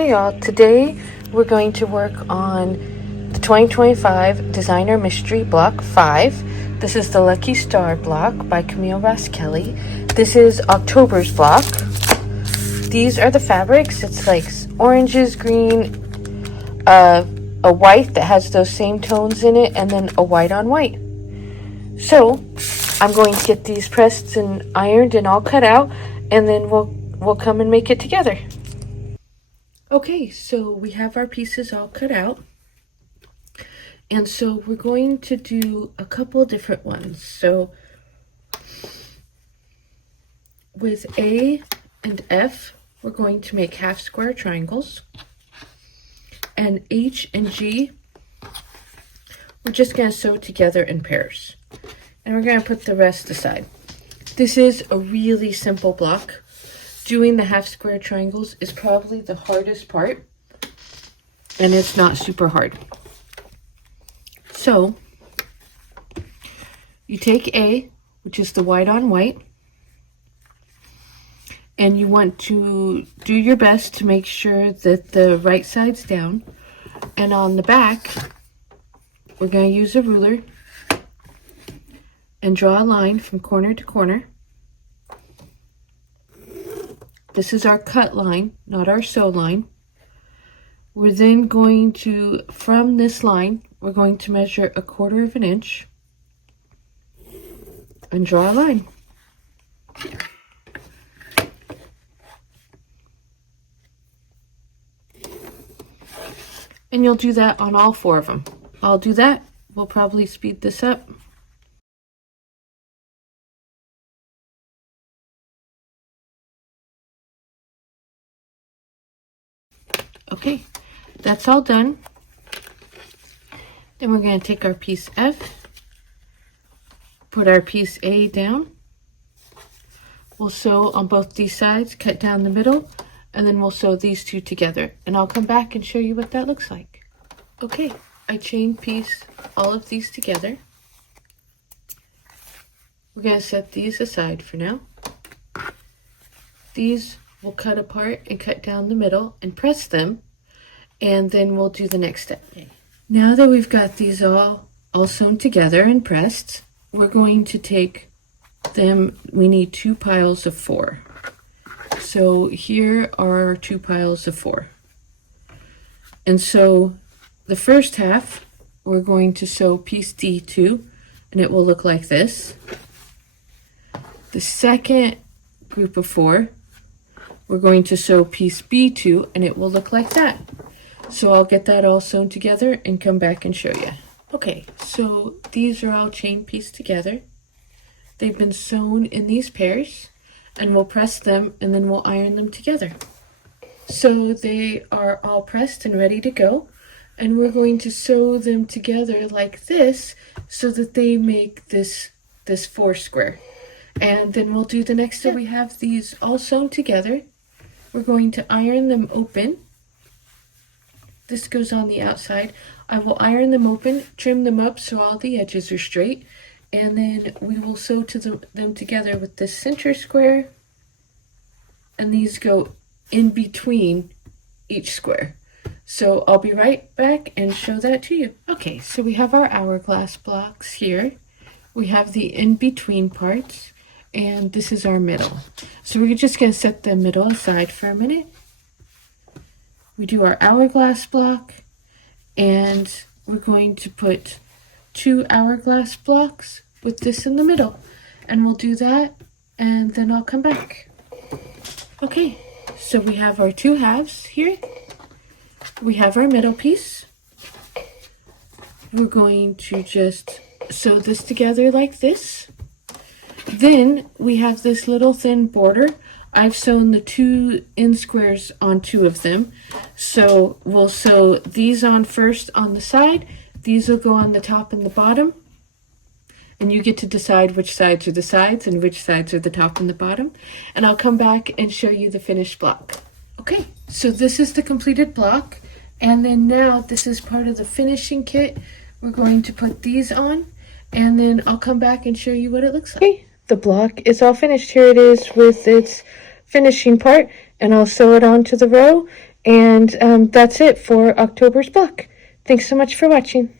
Hey y'all, today we're going to work on the 2025 Designer Mystery Block 5. This is the Lucky Star block by Camille Kelly. This is October's block. These are the fabrics. It's like oranges, green, a white that has those same tones in it, and then a white on white. So I'm going to get these pressed and ironed and all cut out, and then we'll come and make it together. Okay, so we have our pieces all cut out. And so we're going to do a couple different ones. So with A and F, we're going to make half square triangles. And H and G, we're just going to sew together in pairs. And we're going to put the rest aside. This is a really simple block. Doing the half square triangles is probably the hardest part, and it's not super hard. So you take A, which is the white on white, and you want to do your best to make sure that the right side's down. And on the back, we're going to use a ruler and draw a line from corner to corner. This is our cut line, not our sew line. We're then going to, from this line, we're going to measure 1/4 inch and draw a line. And you'll do that on all 4 of them. I'll do that. We'll probably speed this up. Okay, that's all done. Then we're going to take our piece F, put our piece A down. We'll sew on both these sides, cut down the middle, and then we'll sew these two together. And I'll come back and show you what that looks like. Okay, I chain piece all of these together. We're going to set these aside for now. These we'll cut apart and cut down the middle and press them, and then we'll do the next step. Okay. Now that we've got these all sewn together and pressed, we're going to take them. We need 2 piles of 4. So here are our 2 piles of 4. And so the first half, we're going to sew piece D2, and it will look like this. The second group of 4, we're going to sew piece B2, and it will look like that. So I'll get that all sewn together and come back and show you. Okay, so these are all chain pieced together. They've been sewn in these pairs, and we'll press them and then we'll iron them together. So they are all pressed and ready to go, and we're going to sew them together like this so that they make this 4 square. And then we'll do the next step. We have these all sewn together. We're going to iron them open. This goes on the outside. I will iron them open, trim them up so all the edges are straight, and then we will sew them together with this center square, and these go in between each square. So I'll be right back and show that to you. Okay, so we have our hourglass blocks here. We have the in-between parts, and this is our middle. So we're just going to set the middle aside for a minute. We do our hourglass block, and we're going to put 2 hourglass blocks with this in the middle. And we'll do that, and then I'll come back. Okay, so we have our 2 halves here. We have our middle piece. We're going to just sew this together like this. Then we have this little thin border. I've sewn the 2 end squares on 2 of them. So we'll sew these on first on the side. These will go on the top and the bottom. And you get to decide which sides are the sides and which sides are the top and the bottom. And I'll come back and show you the finished block. Okay, so this is the completed block. And then now this is part of the finishing kit. We're going to put these on, and then I'll come back and show you what it looks like. Okay, the block is all finished. Here it is with its finishing part, and I'll sew it onto the row, And that's it for October's book. Thanks so much for watching.